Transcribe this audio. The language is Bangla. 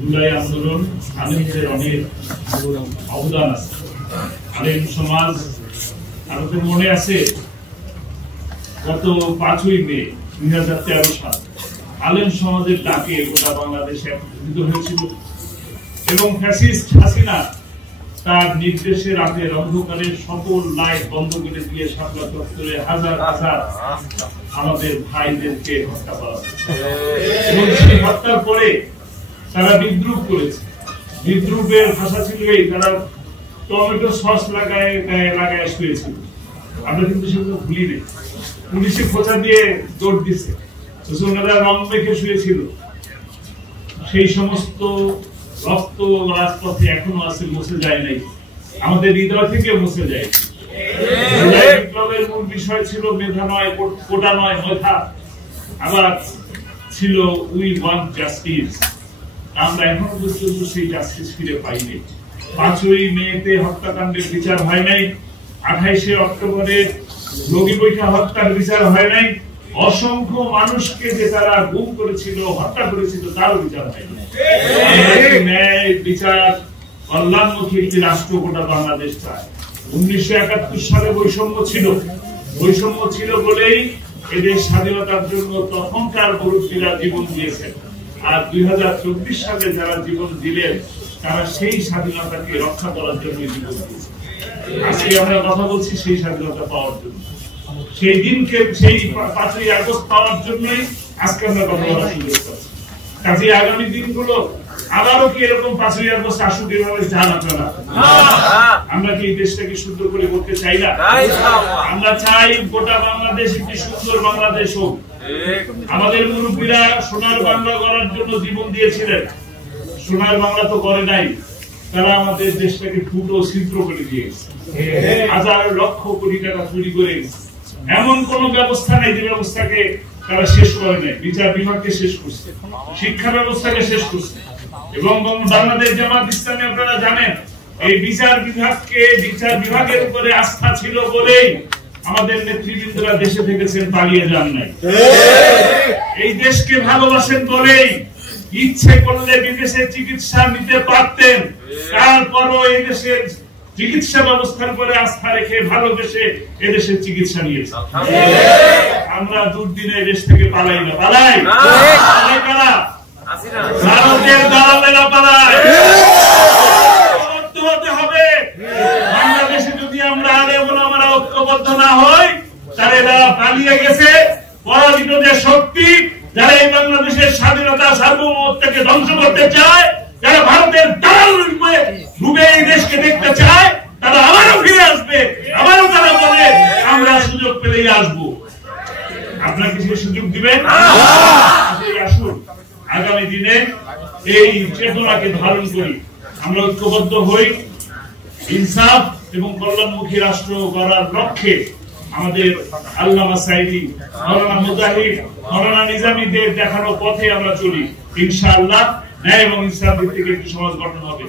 জুলাই আন্দোলন আলেমদের অনেক অবদান আছে। আলেম সমাজ আমাদের মনে আছে গত 5ই মে 2013 সাল আলেম সমাজের ডাকে গোটা বাংলাদেশে একত্রিত হয়েছিল এবং ফ্যাসিস্ট হাসিনা তার নির্দেশে রাতের অন্ধকারে সকল লাইট বন্ধ করে দিয়ে শাপলা চত্বরে হাজার হাজার আমাদের ভাইদেরকে হত্যা করা হয়েছে এবং সেই হত্যার পরে তারা বিদ্রুপ করেছে। বিদ্রুপের ভাষা ছিল এই, তারা টমেটো সস লাগায় শুয়েছিল। আমরা কিন্তু সেগুলো ভুলি নেই। পুলিশে খোঁচা দিয়ে দৌড় দিচ্ছে, ওনারা রং মেখে শুয়েছিল। সেই সমস্ত রক্ত রাজপথে এখনো আছে, মুছে যায় নাই, আমাদের হৃদয় থেকে মুছে যায়। বিপ্লবের মূল বিষয় ছিল মেধা নয়, কোটা নয়, মেধা। আবার ছিল উই ওয়ান্ট জাস্টিস। আমরা এখনো পর্যন্ত সেই জাস্টিস ফিরে পাইনি। 5ই মেতে হত্যাকাণ্ডের বিচার হয় নাই, 28শে অক্টোবরের রোগী বৈঠা হত্যার বিচার হয় নাই, অসংখ্য মানুষকে যে তারা গুম করেছিল, হত্যা করেছিল, তারও বিচার হয় নাই। ন্যায় বিচার কল্যাণমুখী একটি রাষ্ট্র গোটা বাংলাদেশ চায়। 1971 সালে বৈষম্য ছিল বলেই এদের স্বাধীনতার জন্য তখনকার মুরব্বীরা জীবন দিয়েছেন। আর 2024 সালে যারা জীবন দিলেন তারা সেই স্বাধীনতাকে রক্ষা করার জন্য জীবন দিয়েছে। আজকে আমরা কথা বলছি সেই স্বাধীনতা পাওয়ার জন্য, সেই দিনকে, সেই 5ই আগস্ট পাওয়ার জন্যই আজকে আমরা কথা বলার সুযোগ পাচ্ছি। কাজে আগামী দিনগুলো আবারও কি এরকম 5ই আগস্ট আসুক, এভাবে চান আপনারা? আমরা কি এই দেশটাকে সুন্দর করে করতে চাই না? আমরা চাই গোটা বাংলাদেশ একটি সুন্দর বাংলাদেশ হোক। আমাদের মুরব্বীরা সোনার বাংলা গড়ার জন্য জীবন দিয়েছিলেন, সোনার বাংলা তো করে নাই, তারা আমাদের দেশটাকে ফুটো ছিদ্র করে দিয়েছে। হাজার লক্ষ কোটি টাকা চুরি করে এমন কোন ব্যবস্থা নেই যে ব্যবস্থাকে তারা শেষ করে নেয়। বিচার বিভাগকে শেষ করছে, শিক্ষা ব্যবস্থাকে শেষ করছে এবং বাংলাদেশ জামাত ইসলামী আপনারা জানেন এই বিচার বিভাগের উপরে আস্থা ছিল বলেই আমাদের নেতৃবৃন্দরা দেশে থেকেছেন, পালিয়ে যান নাই। এই দেশকে ভালোবাসেন বলেই ইচ্ছে করলে বিদেশে চিকিৎসা নিতে পারতেন, তারপরও এই দেশের চিকিৎসা ব্যবস্থার উপরে আস্থা রেখে ভালোবেসে এদেশের চিকিৎসা নিয়েছে। আমরা দুর্দিনে দেশ থেকে পালাই না, পালাই কারা? ভারতের দালালেরা পালায়। হতে হবে বাংলাদেশে যদি আমরা আমরা ঐক্যবদ্ধ না হই, তাহলে এরা পালিয়ে গেছে পরাজিত যে শক্তি, যারা এই বাংলাদেশের স্বাধীনতা সার্বভৌমত্বকে ধ্বংস করতে চায়, যারা ভারতের দালাল রূপে এই দেশকে দেখতে চায়, তারা আবারও ফিরে আসবে। আবারও তারা বলে আমরা সুযোগ পেলেই আসবো। আপনারা কি সুযোগ দিবেন? আসুন আগামী দিনে এই চেতনাকে ধারণ করি, আমরা ঐক্যবদ্ধ হই, ইনসাফ এবং কল্যাণমুখী রাষ্ট্র গড়ার লক্ষ্যে আমাদের আল্লামা সাঈদী, মাওলানা মুজাহিদ, মাওলানা নিজামীদের দেখানো পথে আমরা চলি। ইনশাআল্লাহ ন্যায় এবং ইনসাফ ভিত্তিক একটি সমাজ গঠন হবে।